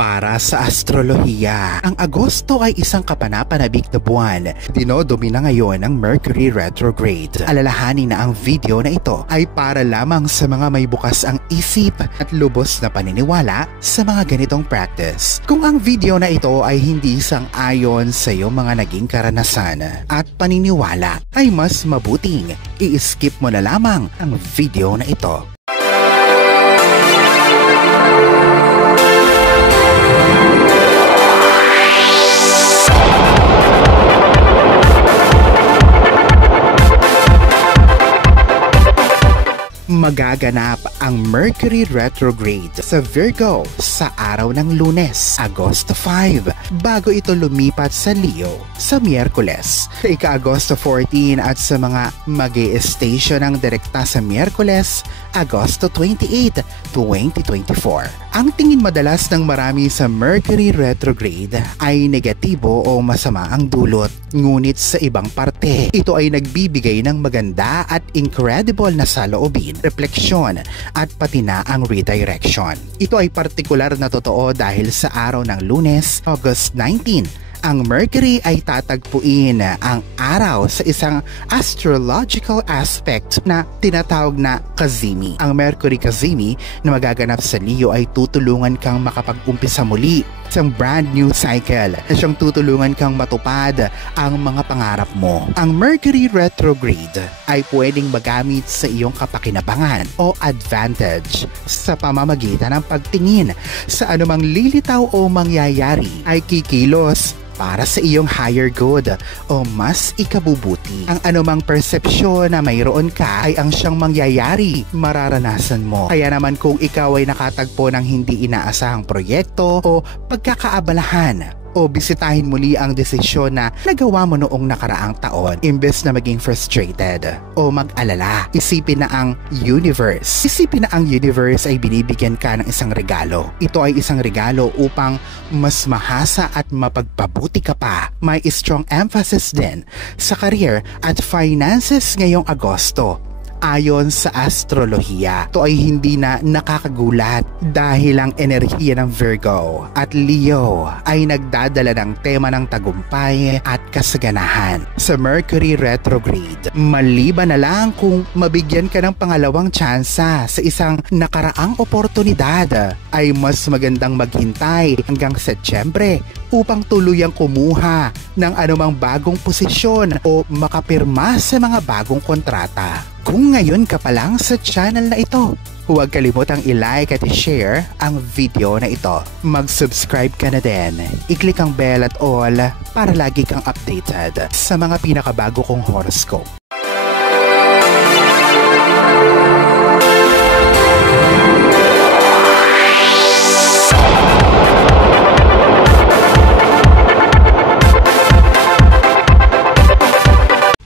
Para sa astrolohiya, ang Agosto ay isang kapanapanabik na buwan. Dinodumi na ngayon ng Mercury retrograde. Alalahanin na ang video na ito ay para lamang sa mga may bukas ang isip at lubos na paniniwala sa mga ganitong practice. Kung ang video na ito ay hindi sang-ayon sa iyong mga naging karanasan at paniniwala, ay mas mabuting i-skip mo na lamang ang video na ito. Magaganap ang Mercury retrograde sa Virgo sa araw ng Lunes, Agosto 5, bago ito lumipat sa Leo sa Miyerkules. Sa ika-Agosto 14 at sa mga mag-e-station ng direkta sa Miyerkules, Agosto 28, 2024. Ang tingin madalas ng marami sa Mercury retrograde ay negatibo o masama ang dulot. Ngunit sa ibang parte, ito ay nagbibigay ng maganda at incredible na saloobin, refleksyon at pati na ang redirection. Ito ay partikular na totoo dahil sa araw ng Lunes, August 19, ang Mercury ay tatagpuin ang araw sa isang astrological aspect na tinatawag na Cazimi. Ang Mercury Cazimi na magaganap sa Leo ay tutulungan kang makapag-umpisa muli isang brand new cycle na siyang tutulungan kang matupad ang mga pangarap mo. Ang Mercury retrograde ay pwedeng magamit sa iyong kapakinabangan o advantage sa pamamagitan ng pagtingin sa anumang lilitaw o mangyayari ay kikilos para sa iyong higher good o mas ikabubuti. Ang anumang persepsyon na mayroon ka ay ang siyang mangyayari, mararanasan mo. Kaya naman kung ikaw ay nakatagpo ng hindi inaasahang proyekto o pagkakaabalahan, o bisitahin muli ang desisyon na nagawa mo noong nakaraang taon, imbes na maging frustrated o mag-alala, isipin na ang universe. Isipin na ang universe ay binibigyan ka ng isang regalo. Ito ay isang regalo upang mas mahasa at mapagpabuti ka pa. May strong emphasis din sa career at finances ngayong Agosto. Ayon sa astrolohiya, ito ay hindi na nakakagulat dahil ang enerhiya ng Virgo at Leo ay nagdadala ng tema ng tagumpay at kasaganahan. Sa Mercury retrograde, maliban na lang kung mabigyan ka ng pangalawang tsansa sa isang nakaraang oportunidad, ay mas magandang maghintay hanggang Setyembre upang tuluyang kumuha ng anumang bagong posisyon o makapirma sa mga bagong kontrata. Kung ngayon ka pa lang sa channel na ito, huwag kalimutang i-like at i-share ang video na ito. Mag-subscribe ka na din. I-click ang bell at all para lagi kang updated sa mga pinakabago kong horoscope.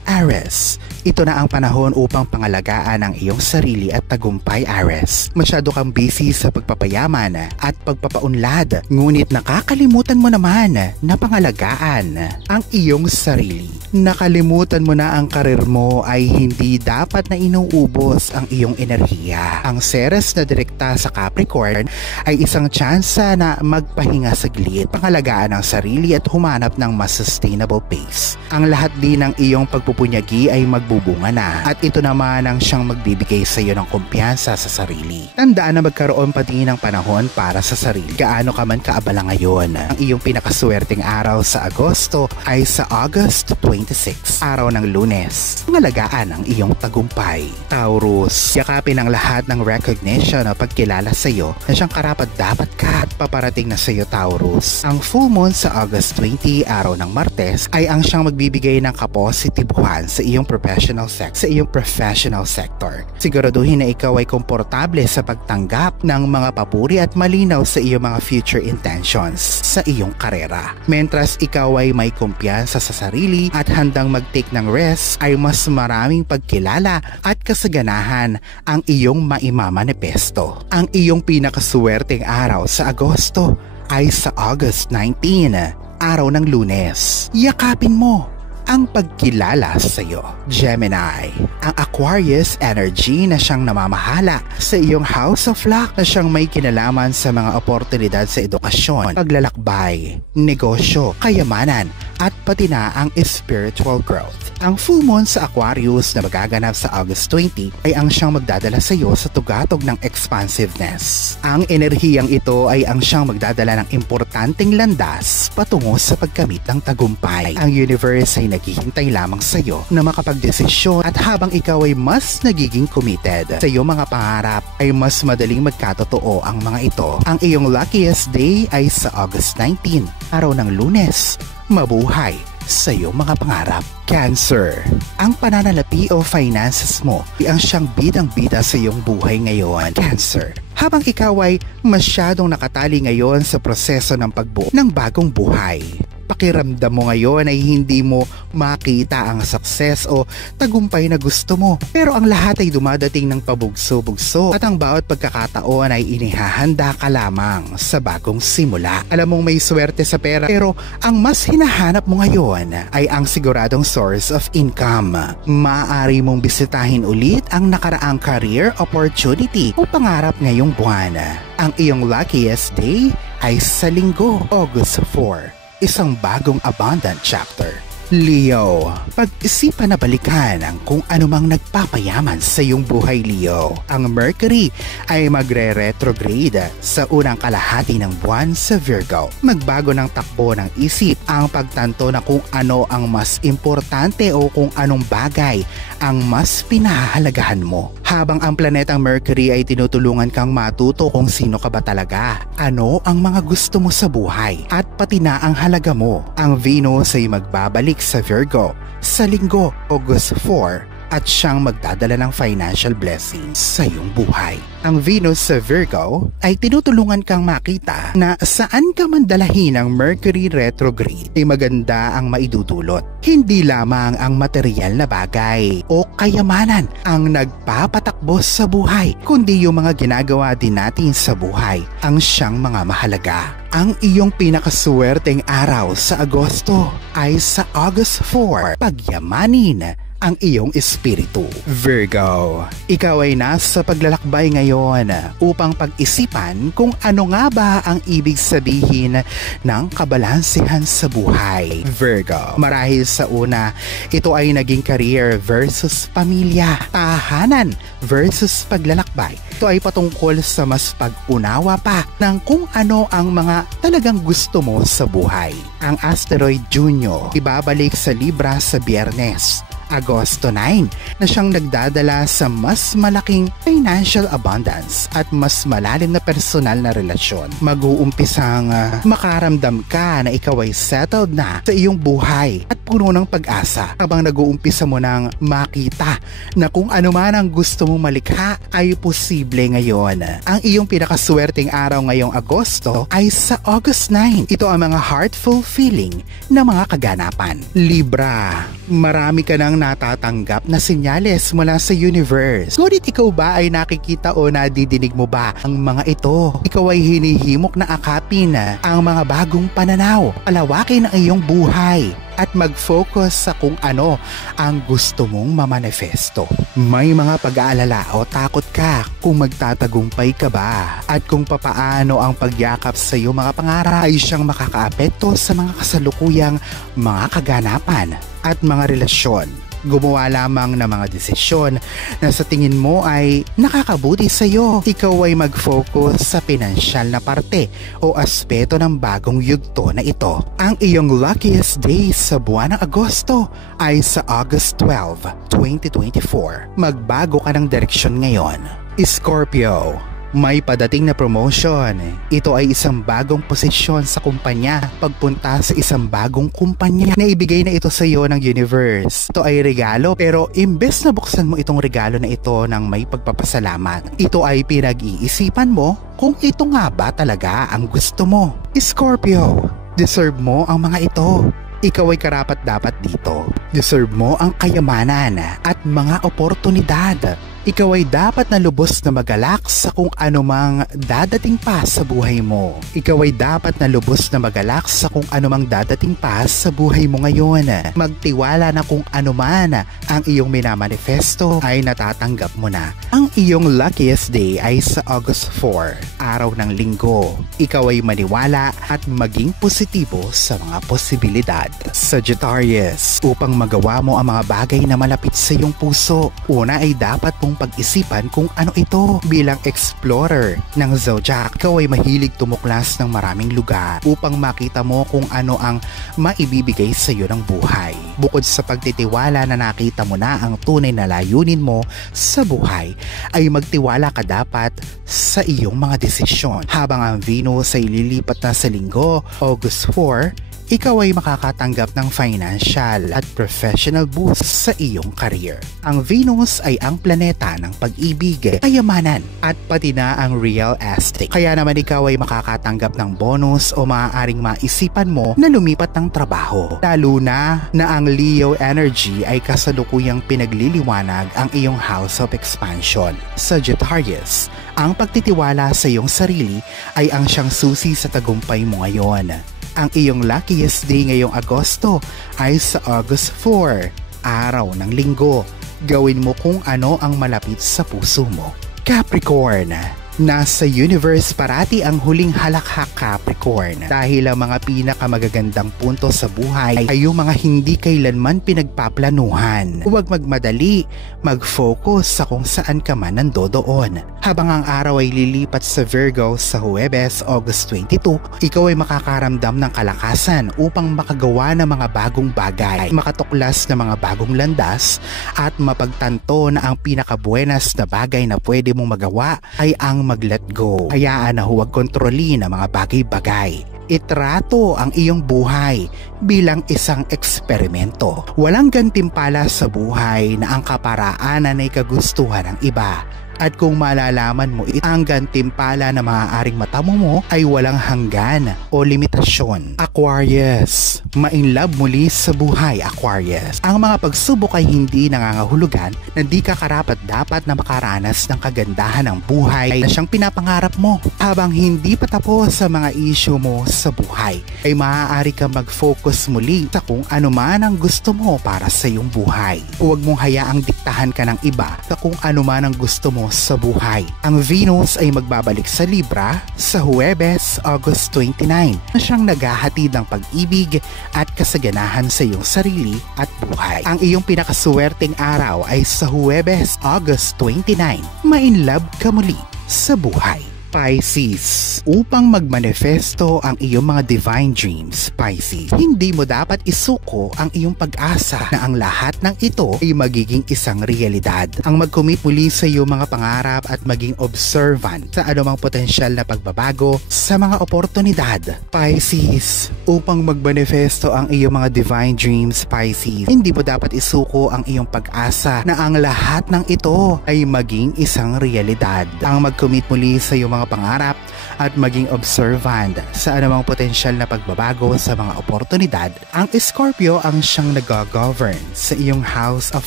Aries, ito na ang panahon upang pangalagaan ang iyong sarili at tagumpay, Aries. Masyado kang busy sa pagpapayaman at pagpapaunlad, ngunit nakakalimutan mo naman na pangalagaan ang iyong sarili. Nakalimutan mo na ang karir mo ay hindi dapat na inuubos ang iyong enerhiya. Ang Ceres na direkta sa Capricorn ay isang tsansa na magpahinga saglit, pangalagaan ang sarili at humanap ng mas sustainable pace. Ang lahat din ng iyong pagpupunyagi ay magbubunga na at ito naman ang siyang magbibigay sa iyo ng kumpiyansa sa sarili. Tandaan na magkaroon pa din ng panahon para sa sarili. Gaano ka man kaabala ngayon, ang iyong pinakaswerteng araw sa Agosto ay sa August 26, araw ng Lunes. Pangalagaan ang iyong tagumpay. Taurus, yakapin ang lahat ng recognition o pagkilala sa iyo na siyang karapat-dapat ka at paparating na sa iyo, Taurus. Ang full moon sa August 20, araw ng Martes, ay ang siyang magbibigay ng kapositibuhan sa iyong professional sector. Siguraduhin na ikaw ay komportable sa pagtanggap ng mga papuri at malinaw sa iyong mga future intentions sa iyong karera. Mentras ikaw ay may kumpiyansa sa sarili at handang mag-take ng risk, ay mas maraming pagkilala at kasaganahan ang iyong maimamanifesto. Ang iyong pinakaswerteng araw sa Agosto ay sa August 19, araw ng Lunes. Yakapin mo ang pagkilala sa iyo. Gemini, ang Aquarius energy na siyang namamahala sa iyong House of Luck na siyang may kinalaman sa mga oportunidad sa edukasyon, paglalakbay, negosyo, kayamanan, at pati na ang spiritual growth. Ang full moon sa Aquarius na magaganap sa August 20 ay ang siyang magdadala sa iyo sa tugatog ng expansiveness. Ang enerhiyang ito ay ang siyang magdadala ng importanteng landas patungo sa pagkamit ng tagumpay. Ang universe ay naghihintay lamang sa iyo na makapagdesisyon at habang ikaw ay mas nagiging committed sa iyong mga pangarap ay mas madaling magkatotoo ang mga ito. Ang iyong luckiest day ay sa August 19, araw ng Lunes. Mabuhay sa iyong mga pangarap. Cancer, ang pananalapi o finances mo ay ang siyang bidang-bida sa iyong buhay ngayon. Cancer, habang ikaw ay masyadong nakatali ngayon sa proseso ng pagbuo ng bagong buhay, pakiramdam mo ngayon ay hindi mo makita ang success o tagumpay na gusto mo. Pero ang lahat ay dumadating ng pabugso-bugso at ang bawat pagkakataon ay inihahanda ka lamang sa bagong simula. Alam mong may swerte sa pera pero ang mas hinahanap mo ngayon ay ang siguradong source of income. Maaari mong bisitahin ulit ang nakaraang career opportunity o pangarap ngayong buwan. Ang iyong luckiest day ay sa Linggo, August 4. Isang bagong abundant chapter. Leo, pag-isipan na balikan ang kung anumang nagpapayaman sa iyong buhay, Leo. Ang Mercury ay magre-retrograde sa unang kalahati ng buwan sa Virgo. Magbago ng takbo ng isip ang pagtanto na kung ano ang mas importante o kung anong bagay ang mas pinahahalagahan mo. Habang ang planetang Mercury ay tinutulungan kang matuto kung sino ka ba talaga, ano ang mga gusto mo sa buhay, at pati na ang halaga mo. Ang Venus ay magbabalik sa Virgo sa Linggo, August 4 at siyang magdadala ng financial blessings sa iyong buhay. Ang Venus sa Virgo ay tinutulungan kang makita na saan ka man dalahin ng Mercury retrograde ay maganda ang maidudulot. Hindi lamang ang material na bagay o kayamanan ang nagpapatakbo sa buhay, kundi yung mga ginagawa din natin sa buhay ang siyang mga mahalaga. Ang iyong pinakaswerteng araw sa Agosto ay sa August 4. Pagyamanin ang iyong espiritu. Virgo, ikaw ay nasa paglalakbay ngayon upang pag-isipan kung ano nga ba ang ibig sabihin ng kabalansehan sa buhay. Virgo, marahil sa una, ito ay naging career versus pamilya, tahanan versus paglalakbay. Ito ay patungkol sa mas pag-unawa pa ng kung ano ang mga talagang gusto mo sa buhay. Ang asteroid Junyo ibabalik sa Libra sa Biyernes, Agosto 9, na siyang nagdadala sa mas malaking financial abundance at mas malalim na personal na relasyon. Mag-uumpisang makaramdam ka na ikaw ay settled na sa iyong buhay at puno ng pag-asa habang nag-uumpisa mo nang makita na kung ano man ang gusto mong malikha ay posible ngayon. Ang iyong pinakaswerteng araw ngayong Agosto ay sa August 9. Ito ang mga heartful feeling na mga kaganapan. Libra, marami ka nang natatanggap na senyales mula sa universe. Ngunit ikaw ba ay nakikita o nadidinig mo ba ang mga ito? Ikaw ay hinihimok na akapin ang mga bagong pananaw, palawakin ang iyong buhay at mag-focus sa kung ano ang gusto mong mamanifesto. May mga pag-aalala o takot ka kung magtatagumpay ka ba at kung papaano ang pagyakap sa iyong mga pangarap ay siyang makakaapekto sa mga kasalukuyang mga kaganapan at mga relasyon. Gumawa lamang ng mga desisyon na sa tingin mo ay nakakabuti sa iyo. Ikaw ay mag-focus sa pinansyal na parte o aspeto ng bagong yugto na ito. Ang iyong luckiest day sa buwan ng Agosto ay sa August 12, 2024. Magbago ka ng direksyon ngayon. Scorpio, may padating na promotion. Ito ay isang bagong posisyon sa kumpanya. Pagpunta sa isang bagong kumpanya na ibigay na ito sa iyo ng universe. Ito ay regalo pero imbes na buksan mo itong regalo na ito ng may pagpapasalamat, ito ay pinag-iisipan mo kung ito nga ba talaga ang gusto mo. Scorpio, deserve mo ang mga ito. Ikaw ay karapat-dapat dito. Deserve mo ang kayamanan at mga oportunidad. Ikaw ay dapat na lubos na magalak sa kung anumang dadating pa sa buhay mo. Ikaw ay dapat na lubos na magalak sa kung anumang dadating pa sa buhay mo ngayon. Magtiwala na kung anuman ang iyong minamanifesto ay natatanggap mo na. Ang iyong luckiest day ay sa August 4, araw ng linggo. Ikaw ay maniwala at maging positibo sa mga posibilidad. Sagittarius, upang magawa mo ang mga bagay na malapit sa iyong puso, una ay dapat mong pag-isipan kung ano ito. Bilang explorer ng zodiac, ikaw ay mahilig tumuklas ng maraming lugar upang makita mo kung ano ang maibibigay sa iyo ng buhay. Bukod sa pagtitiwala na nakita mo na ang tunay na layunin mo sa buhay, ay magtiwala ka dapat sa iyong mga desisyon. Habang ang Venus ay lilipat na sa linggo, August 4, ikaw ay makakatanggap ng financial at professional boost sa iyong career. Ang Venus ay ang planeta ng pag-ibig, kayamanan at pati na ang real estate. Kaya naman ikaw ay makakatanggap ng bonus o maaaring maisipan mo na lumipat ng trabaho. Lalo na ang Leo energy ay kasalukuyang pinagliliwanag ang iyong house of expansion. Sagittarius, ang pagtitiwala sa iyong sarili ay ang siyang susi sa tagumpay mo ngayon. Ang iyong luckiest day ngayong Agosto ay sa August 4, araw ng linggo. Gawin mo kung ano ang malapit sa puso mo. Capricorn, nasa universe parati ang huling halakhak Capricorn. Dahil ang mga pinakamagagandang punto sa buhay ay yung mga hindi kailanman pinagpaplanuhan. Huwag magmadali, mag-focus sa kung saan ka man nandoon. Habang ang araw ay lilipat sa Virgo sa Huwebes, August 22, ikaw ay makakaramdam ng kalakasan upang makagawa ng mga bagong bagay, makatuklas ng mga bagong landas, at mapagtanto na ang pinakabuenas na bagay na pwede mong magawa ay ang mag-let go. Hayaan na huwag kontrolin ang mga bagay-bagay. Itrato ang iyong buhay bilang isang eksperimento. Walang gantimpala sa buhay na ang kaparaanan ay kagustuhan ng iba. At kung malalaman mo ang gantimpala na maaaring matamo mo ay walang hanggan o limitasyon. Aquarius, ma-inlove muli sa buhay, Aquarius. Ang mga pagsubok ay hindi nangangahulugan na di ka karapat-dapat na makaranas ng kagandahan ng buhay na siyang pinapangarap mo. Habang hindi pa tapos sa mga issue mo sa buhay, ay maaari ka mag-focus muli sa kung ano man ang gusto mo para sa iyong buhay. Huwag mong hayaang diktahan ka ng iba sa kung ano man ang gusto mo sa buhay. Ang Venus ay magbabalik sa Libra sa Huwebes, August 29, na siyang naghahatid ng pag-ibig at kasaganahan sa iyong sarili at buhay. Ang iyong pinakaswerteng araw ay sa Huwebes, August 29. Ma-inlove ka muli sa buhay. Pisces, upang magmanifesto ang iyong mga divine dreams, Pisces, hindi mo dapat isuko ang iyong pag-asa na ang lahat ng ito ay magiging isang realidad. Ang mag-commit muli sa iyong mga pangarap at maging observant sa anumang potensyal na pagbabago sa mga oportunidad. Pisces, upang magmanifesto ang iyong mga divine dreams, Pisces, hindi mo dapat isuko ang iyong pag-asa na ang lahat ng ito ay maging isang realidad. Ang mag-commit muli sa iyong mga pangarap at maging observant sa anumang potensyal na pagbabago sa mga oportunidad. Ang Scorpio ang siyang nag-govern sa iyong house of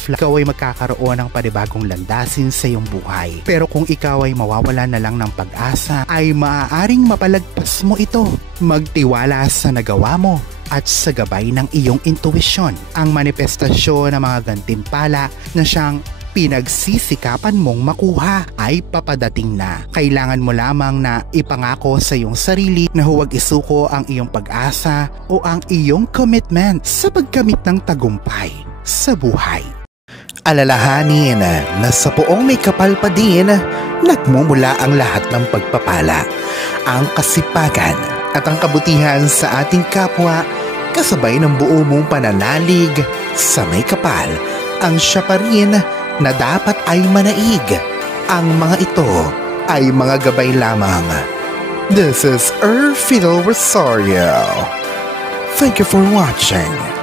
life. Ikaw ay magkakaroon ng panibagong landasin sa iyong buhay. Pero kung ikaw ay mawawalan na lang ng pag-asa, ay maaaring mapalagpas mo ito. Magtiwala sa nagawa mo at sa gabay ng iyong intuisyon. Ang manifestasyon ng mga gantimpala na siyang pinagsisikapan mong makuha ay papadating na. Kailangan mo lamang na ipangako sa iyong sarili na huwag isuko ang iyong pag-asa o ang iyong commitment sa pagkamit ng tagumpay sa buhay. Alalahanin na sa poong may kapal pa din, nagmumula ang lahat ng pagpapala, ang kasipagan at ang kabutihan sa ating kapwa, kasabay ng buo mong pananalig sa may kapal, ang siya pa rin na dapat ay manaig. Ang mga ito ay mga gabay lamang. This is Erfidel Rosario. Thank you for watching.